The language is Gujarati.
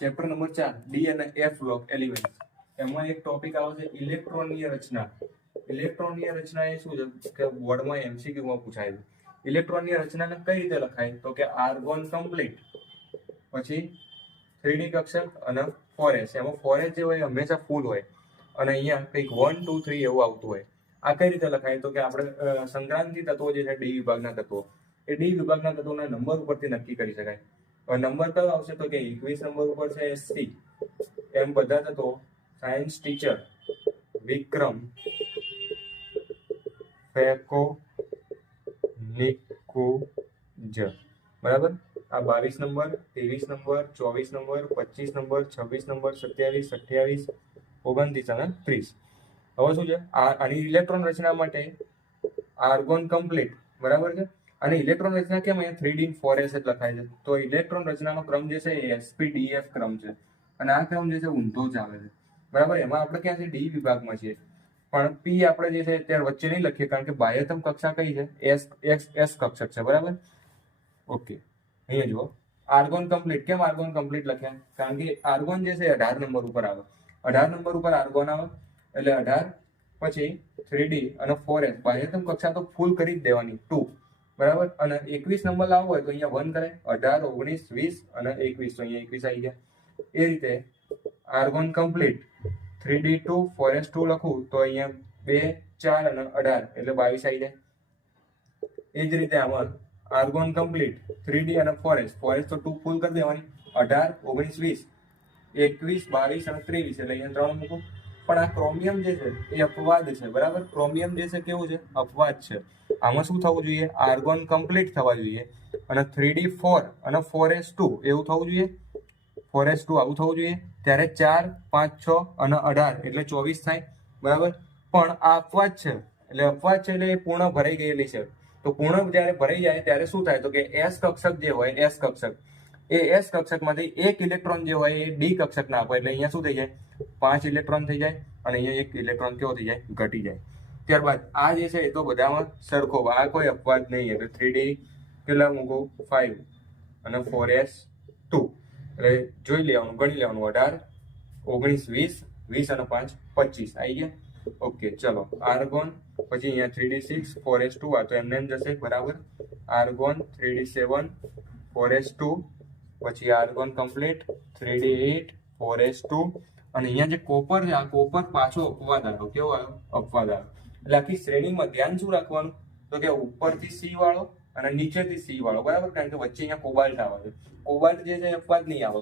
ચેપ્ટર નંબર 4 ડી અને એફ બ્લોક એલિમેન્ટ. એમાં એક ટોપિક આવે છે ઇલેક્ટ્રોનની રચના. ઇલેક્ટ્રોનની રચના એ શું છે કે બોર્ડમાં એમસીક્યુ માં પૂછાય છે. ઇલેક્ટ્રોનની રચનાને કઈ રીતે લખાય તો કે આર્ગોન કમ્પ્લીટ, પછી 3D કક્ષક અને 4s. એમાં 4s જે હોય હંમેશા ફૂલ હોય અને અહીંયા કંઈક 1 2 3 એવું આવતું હોય. આ કઈ રીતે લખાય તો કે આપણે સંક્રાંતિ તત્વો જે છે ડી વિભાગના તત્વો, એ ડી વિભાગના તત્વોના નંબર ઉપરથી નક્કી કરી શકાય. નંબર કયો આવશે તો કે 21 નંબર ઉપર છે એસસી. એમ બધા તત્વો સાયન્સ ટીચર વિક્રમ ફેકો નિકુંજ, બરાબર. આ 22 number, 23 number, 24 number, 25 number, 26 number, 27, 28, 29 અને 30. હવે શું છે આની ઇલેક્ટ્રોન રચના માટે આર્ગોન કમ્પ્લીટ, બરાબર છે. અને ઇલેક્ટ્રોન રચના કેમ અહીંયા 3D 4s જ લખાય છે તો ઇલેક્ટ્રોન રચનાનો ક્રમ જે છે એ sp-df ક્રમ છે અને આ ક્રમ જે છે ઊંધો જ આવે છે, બરાબર. એમાં આપણે ક્યાં છે ડી વિભાગમાં છીએ, પણ પી આપણે જે છે અત્યારે વચ્ચે નહીં લખીએ કારણ કે બાહ્યતમ કક્ષા કઈ છે એસ કક્ષક છે, બરાબર. ઓકે, અહીંયા જુઓ આર્ગોન કમ્પ્લીટ. કેમ આર્ગોન કમ્પ્લીટ લખ્યા? કારણ કે આર્ગોન જે છે 18 નંબર ઉપર આવે. 18 નંબર ઉપર આર્ગોન આવે એટલે 18 પછી 3D અને 4s બાહ્યતમ કક્ષા તો ફૂલ કરી જ દેવાની 2, બરાબર. અને 21 નંબર લાવવો હોય તો અહીંયા 1 કરે, 18, 19, 20 અને 21 તો અહીંયા 21 આવી ગયા. એ રીતે આર્ગોન કમ્પ્લીટ 3D 2 4s 2 લખું તો અહીંયા 2 4 અને 18 એટલે 22 આવી જાય. એ જ રીતે આમાં આર્ગોન કમ્પ્લીટ 3D અને 4s તો 2 ફૂલ કરી દેવાની, 18, 19, 20, 21, 22 અને 23 એટલે અહીંયા 3 મૂકું. પણ આ ક્રોમિયમ જે છે એ અપવાદ છે, બરાબર. ક્રોમિયમ જે છે કેવું છે? અપવાદ છે. આમાં શું થવું જોઈએ? આર્ગોન કમ્પ્લીટ થવા જોઈએ અને 3D 4 અને 4s 2 એવું થવું જોઈએ. 4s 2 આવું થવું જોઈએ ત્યારે 4, 5, 6 અને 18 એટલે 24 થાય, બરાબર. પણ આ અપવાદ છે એટલે અપવાદ છે એટલે એ પૂર્ણ ભરાઈ ગયેલી છે. તો પૂર્ણ જ્યારે ભરાઈ જાય ત્યારે શું થાય તો કે એસ કક્ષક જે હોય એસ કક્ષક એ એસ કક્ષકમાંથી એક ઇલેક્ટ્રોન જે હોય એ ડી કક્ષકના આપે એટલે અહીંયા શું થઈ જાય 5 ઇલેક્ટ્રોન થઈ જાય અને અહીંયા એક ઇલેક્ટ્રોન કેવો થઈ જાય? ઘટી જાય. ત્યારબાદ આ જે છે એ તો બધામાં સરખો, આ કોઈ અપવાદ નહીં. એટલે 3D કેટલા મૂકું? 5 અને 4s 2 એટલે જોઈ લેવાનું, ગણી લેવાનું. 18, 19, 20, 20 અને 5 25 આવી ગયા. ઓકે, ચલો આર્ગોન પછી અહીંયા 3D 6 4s 2 આ તો એમને એમ જશે, બરાબર. આર્ગોન 3D 7 4s 2 પછી આર્ગોન કમ્પ્લીટ 3D 8 4s 2 અને અહીંયા જે કોપર છે આ કોપર પાછો અપવાદ આવ્યો. કેવો આવ્યો? અપવાદ આવ્યો. એટલે આખી શ્રેણીમાં ધ્યાન શું રાખવાનું તો કે ઉપરથી સી વાળો અને નીચેથી સી વાળો, બરાબર. કારણ કે વચ્ચે અહીંયા કોબાલ્ટ આવે છે. કોબાલ્ટ જે છે અપવાદ નહીં આવે.